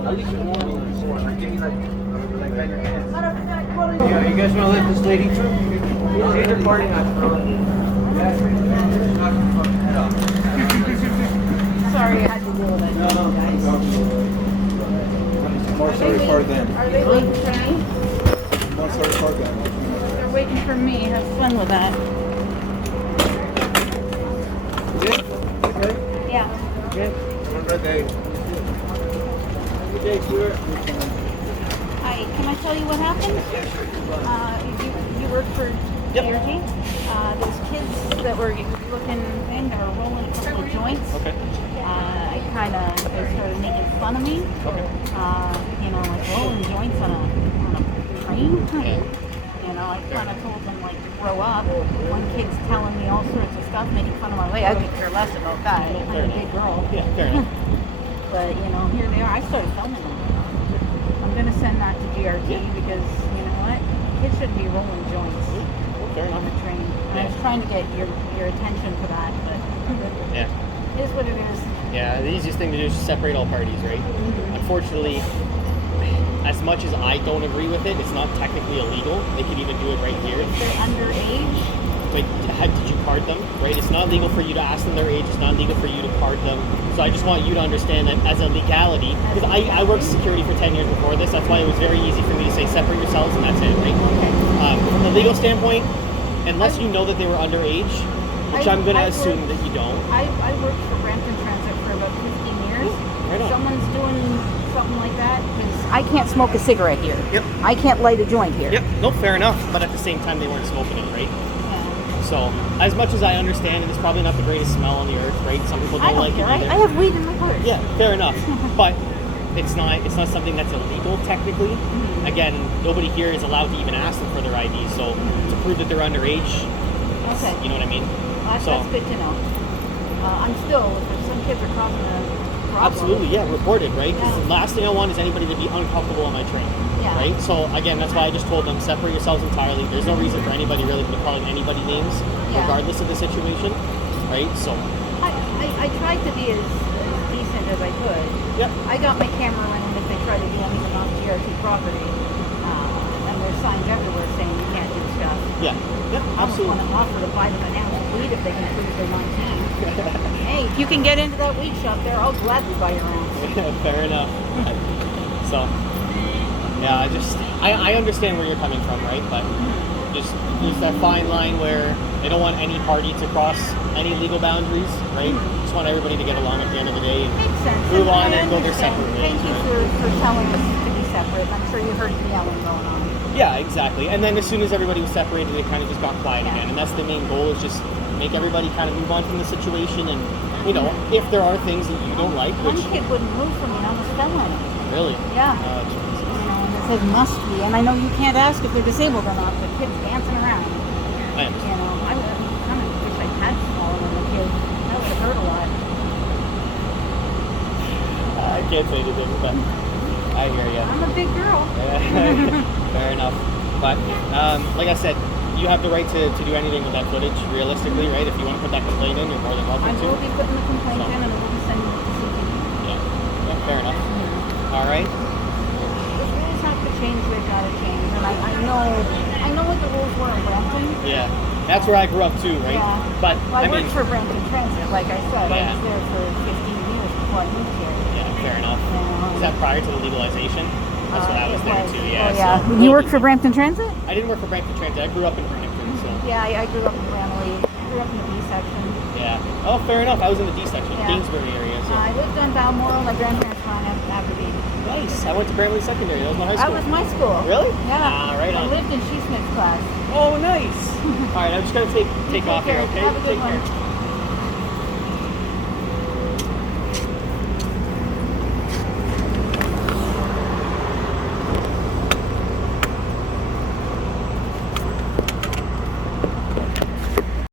Yeah, you guys want to let this lady through? She's departing after all. Sorry, I had to deal with it. No, guys. More sorry for them. Are they waiting for me? More sorry for them. They're waiting for me. Have fun with that. Good? Okay? Yeah. Good? Have a good day. Good day, sir. Hi, can I tell you what happened? You work for DRG? Those kids that were looking in, they were rolling a couple of joints. Okay. They started making fun of me. Okay. Like rolling joints on a train. You know, I kind of told them, like, to grow up. One kid's telling me all sorts of stuff, making fun of my weight. I could care less about that. I'm a big girl. Yeah, fair enough. But, here they are. I started filming them. I'm going to send that to GRT because, you know what? Kids shouldn't be rolling joints Fair on enough. the train. I Yeah. was trying to get your attention to that, but Yeah. it is what it is. Yeah, the easiest thing to do is just separate all parties, right? Unfortunately, as much as I don't agree with it, it's not technically illegal. They could even do it right here. If they're underage, Like, did you card them, right? It's not legal for you to ask them their age. It's not legal for you to card them. So I just want you to understand that as a legality, because I worked security for 10 years before this, that's why it was very easy for me to say separate yourselves and that's it, right? From the legal standpoint, unless you know that they were underage, which I'm going to assume that you don't. I worked for Brampton Transit for about 15 years. Right on. If someone's doing something like that, because I can't smoke a cigarette here. Yep. I can't light a joint here. Yep, no, fair enough. But at the same time, they weren't smoking it, right? So, as much as I understand, and it's probably not the greatest smell on the earth, right? Some people I don't don't like care. it either. I have weed in my purse. Yeah, fair enough. But it's not something that's illegal technically. Again, nobody here is allowed to even ask them for their ID. So to prove that they're underage, Okay. you know what I mean? That's good to know. I'm still, if some kids are causing a problem. Absolutely, yeah, report it, right? Because the last thing I want is anybody to be uncomfortable on my train. Yeah. Right? So again, that's why I just told them separate yourselves entirely. There's no reason for anybody really to be calling anybody names, regardless of the situation. Right? So I tried to be as decent as I could. Yep. I got my camera running if they try to do anything on GRT property. And there's signs everywhere saying you can't do stuff. Yeah. Yep, I almost want absolutely. to offer to buy them an ounce of weed if they can prove they're 19. Hey, if you can get into that weed shop there, I'll gladly buy your ounce. Fair enough. So yeah, I understand where you're coming from, right? But just use that fine line where they don't want any party to cross any legal boundaries, right? Just want everybody to get along at the end of the day and Makes sense. move on I and go their understand. separate ways. Thank you right? for telling us to be separate. I'm sure you heard the yelling going on. Yeah, exactly. And then as soon as everybody was separated, it kind of just got quiet again. And that's the main goal, is just make everybody kind of move on from the situation. And, if there are things that you don't like, One which... kid wouldn't move from me and almost fell on it. Really? Yeah. Jesus. And it says must be. And I know you can't ask if they're disabled or not, but kids dancing around. I understand. I kind of wish I had fallen on the kid. That would have hurt a lot. I can't say anything, but I hear you. I'm a big girl. Fair enough. But like I said, you have the right to do anything with that footage, realistically, right? If you want to put that complaint in, you're more than welcome I to. will be putting the complaint in and we'll be sending it to CTV. Yeah, fair enough. All right. The rules have to change, they've got to change. And I know what the rules were in Brampton. Yeah, that's where I grew up too, right? Yeah. But Well, I I mean, worked for Brampton Transit, like I said. Yeah. I was there for 15 years before I moved here. yeah, fair enough. Yeah. Is that prior to the legalization? That's when I was It there was. too. Oh, Yeah. yeah. So, You worked for Brampton Transit? I didn't work for Brampton Transit. I grew up in Brampton, so. Yeah, I grew up in Gramley. I grew up in the B section. Yeah. Oh, fair enough. I was in the D section, Yeah. Kingsbury area. So. I lived on Balmoral. My grandparents were on Aberdeen. Nice. I went to Gramley Secondary. That was my high That school. was my school. Really? Yeah. Ah, right I on. lived in She Smith's class. Oh, nice. All right, I'm just gonna take off here. care. Okay. Have a good Take one. care.